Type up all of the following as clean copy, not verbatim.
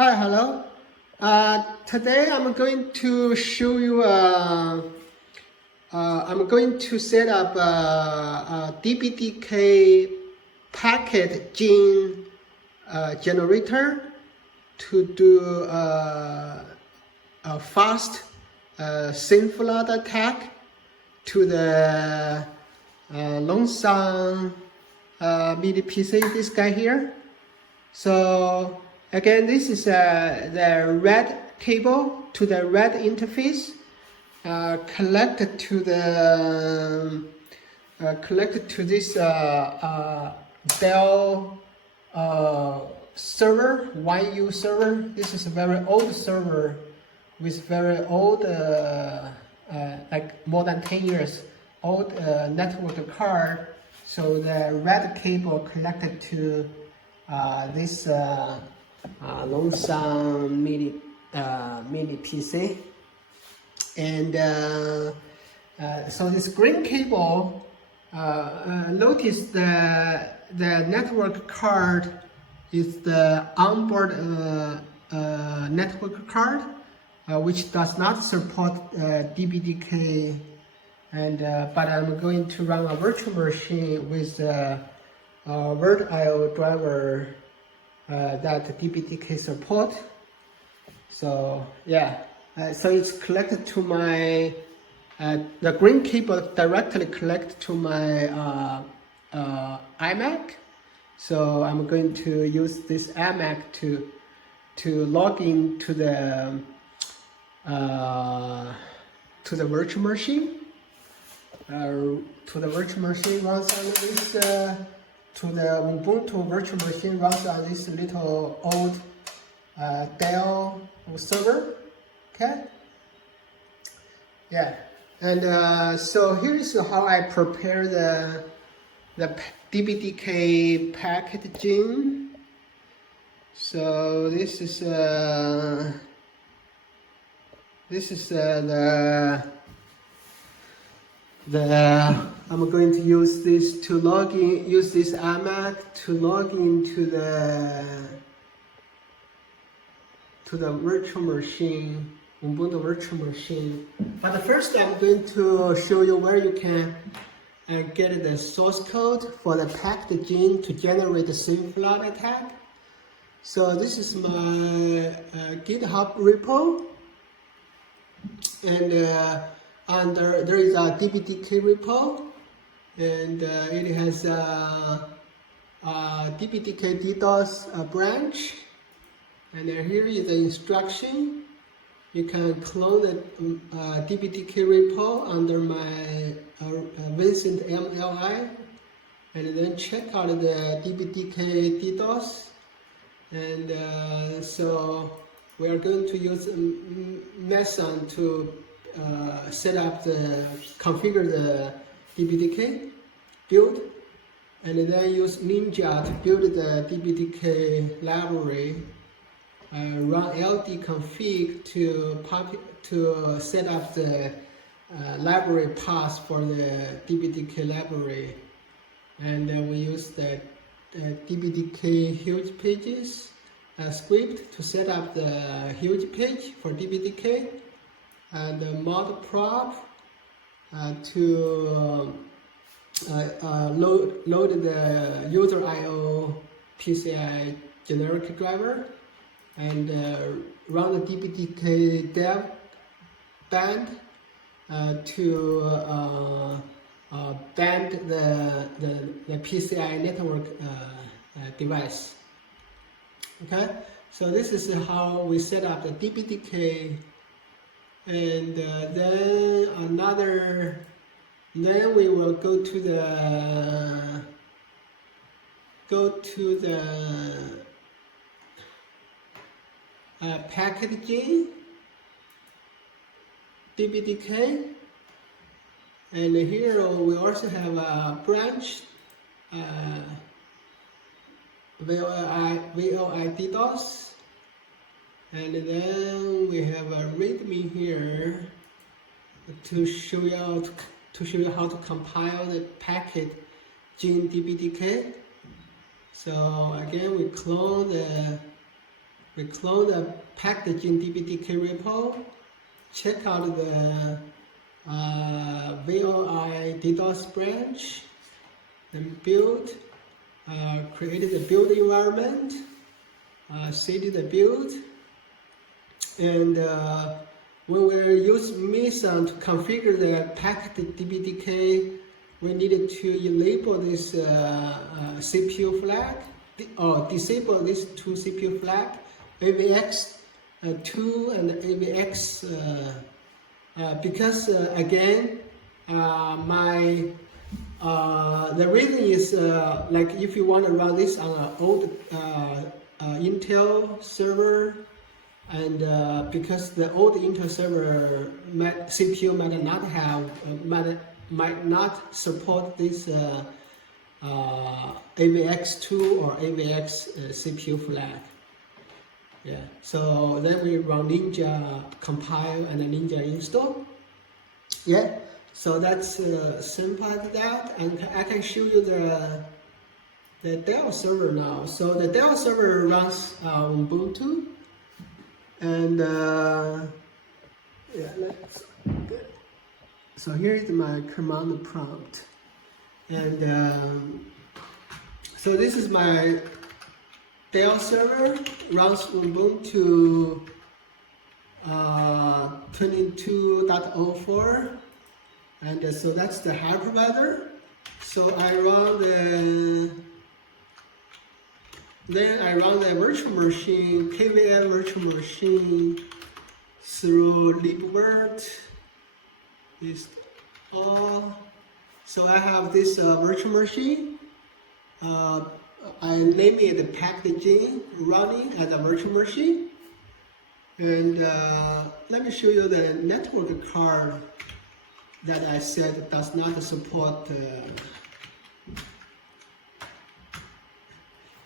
Hi, hello. Today I'm going to show you. I'm going to set up a DPDK Pktgen generator to do a fast SYN flood attack to the lonesome mini PC. This guy here. So again, this is the red cable to the red interface connected to this Dell server, YU server. This is a very old server with very old, like more than 10 years old network card. So the red cable connected to this lonesome mini PC, and so this green cable. Notice the network card is the onboard network card, which does not support DPDK, and but I'm going to run a virtual machine with workaround driver that DPDK support. So yeah, so it's connected to my the green cable directly connected to my iMac. So I'm going to use this iMac to log in to the virtual machine. To the virtual machine runs on this. To the Ubuntu virtual machine runs on this little old Dell server. Okay. Yeah, and so here is how I prepare the DPDK Pktgen. So this is I'm going to use this to log in. Use this iMac to log into the virtual machine, Ubuntu virtual machine. But first, I'm going to show you where you can get the source code for the Pktgen to generate the SYN flood attack. So this is my GitHub repo, and there is a DPDK repo, and it has a DPDK DDoS branch, and here is the instruction. You can clone the DPDK repo under my Vincent MLI, and then check out the DPDK DDoS, and so we are going to use Meson to configure the DPDK build, and then use Ninja to build the DPDK library. Run ldconfig to set up the library path for the DPDK library, and we use the DPDK huge pages script to set up the huge page for DPDK, and the mod prop to load the user IO PCI generic driver, and run the DPDK dev band to band the PCI network device. Okay, so this is how we set up the DPDK, and then we will go to the Pktgen DPDK, and here we also have a branch VOI DDoS, and then we have a README here to show you how to compile the Pktgen DPDK. So again, we clone the we clone the Pktgen DPDK repo, check out the VOI DDoS branch, then build, created the build environment, seeded the build, and when we use SYN to configure the Pktgen, we needed to enable this CPU flag, or disable these two CPU flag, AVX2 and AVX, because again, the reason is like if you want to run this on an old Intel server, and because the old Intel server CPU might not support this AVX2 or AVX CPU flag. Yeah, so then we run Ninja compile and Ninja install. Yeah, so that's simple as that, and I can show you the Dell server now. So the Dell server runs Ubuntu, and yeah, let's good. So here is my command prompt, and so this is my Dell server, runs Ubuntu 22.04, and so that's the hypervisor. So I run the virtual machine, KVM virtual machine through libvirt. Is all. So I have this virtual machine. I name it Pktgen, running as a virtual machine. And let me show you the network card that I said does not support.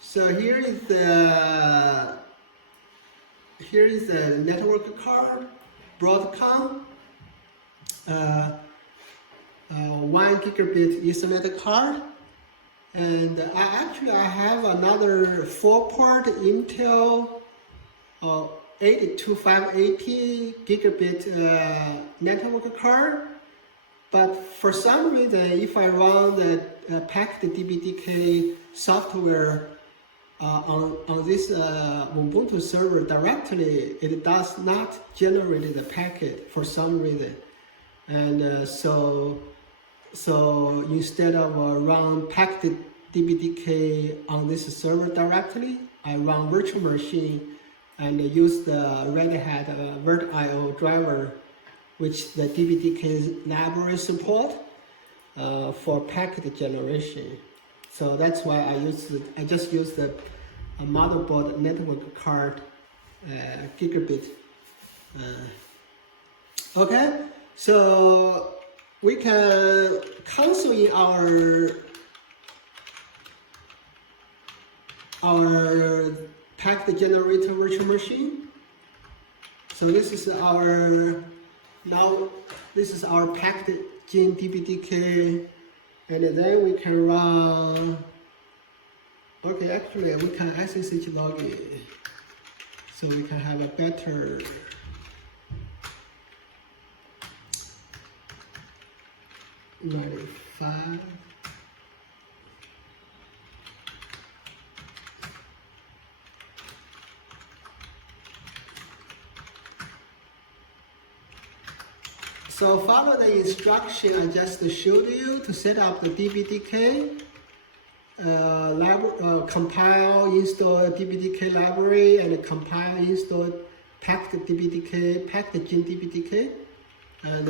So here is the network card, Broadcom, 1 gigabit Ethernet card. And I have another 4-port Intel 82580 gigabit network card. But for some reason, if I run the Pktgen software on this Ubuntu server directly, it does not generate the packet for some reason. And so instead of run Pktgen on this server directly, I run virtual machine and use the Red Hat VirtIO driver, which the DPDK library support for packet generation. So that's why I just use the motherboard network card gigabit. Okay, so we can console in our packet generator virtual machine. So this is our Pktgen DPDK, and then we can run. Okay, actually we can SSH login, so we can have a better. $95. So follow the instruction I just showed you to set up the DPDK. Compile, install DPDK library, and compile, install Pktgen DPDK, and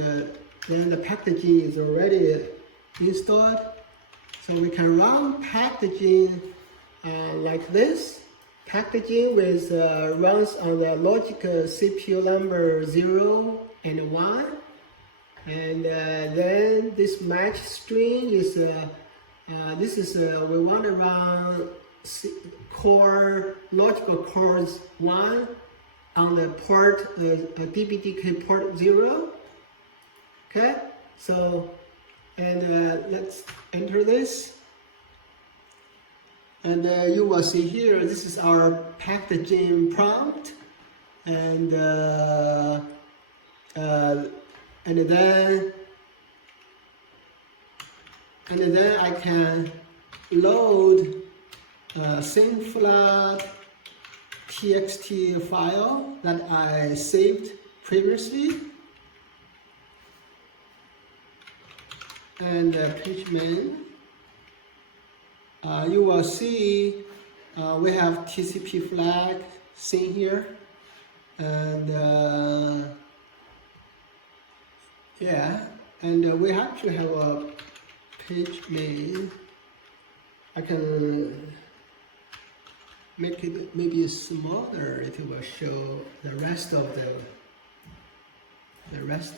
then the Pktgen is already installed. So we can run Pktgen like this. Pktgen with runs on the logic CPU number 0 and 1, and then this match string is we want to run logical cores 1 on the port DPDK port 0. Okay, so and let's enter this. And you will see here, this is our Pktgen prompt, and then I can load SYN flood txt file that I saved previously, and page main. You will see we have TCP flag SYN here, and yeah, and we actually have a page main. I can make it maybe smaller. It will show the rest of the. Let's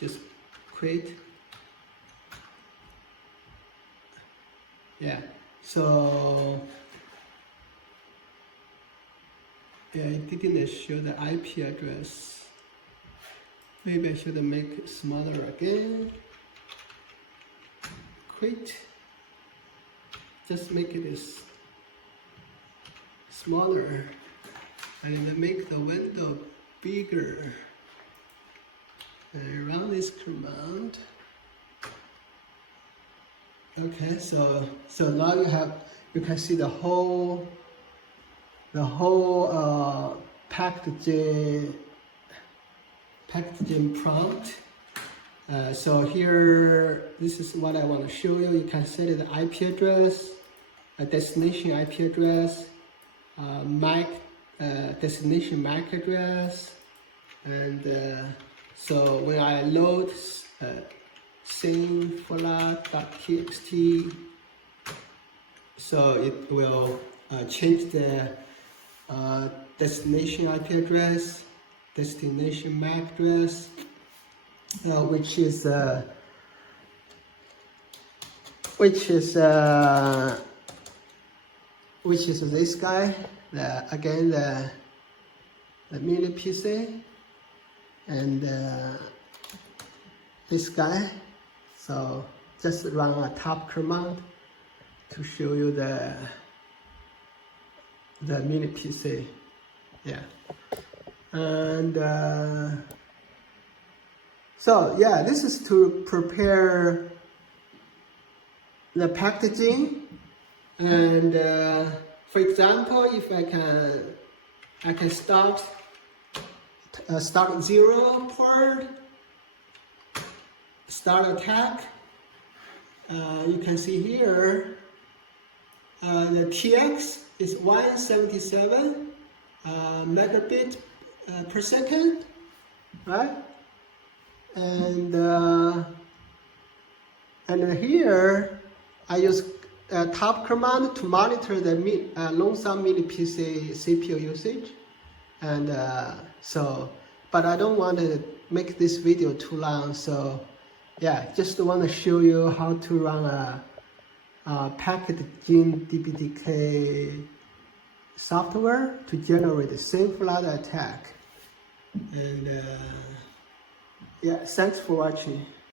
just quit. Yeah. So yeah, it didn't show the IP address. Maybe I should make it smaller again. Quit. Just make it smaller, and then make the window bigger. And run this command. Okay, so now you can see the whole Pktgen prompt. So here, this is what I want to show you. You can set the IP address, a destination IP address, destination MAC address, and so when I load SYN flood.txt, so it will change the destination IP address, destination MAC address, which is this guy. Again, the mini PC, and this guy. So just run a top command to show you the mini PC. Yeah, and so yeah, this is to prepare the Pktgen. And for example, if I can start 0 port, start attack. You can see here the TX is 177 megabit per second, right? And here I use top command to monitor the lonesome mini PC CPU usage, and but I don't want to make this video too long, so yeah, just want to show you how to run a Pktgen DPDK software to generate a SYN flood attack. And yeah, thanks for watching.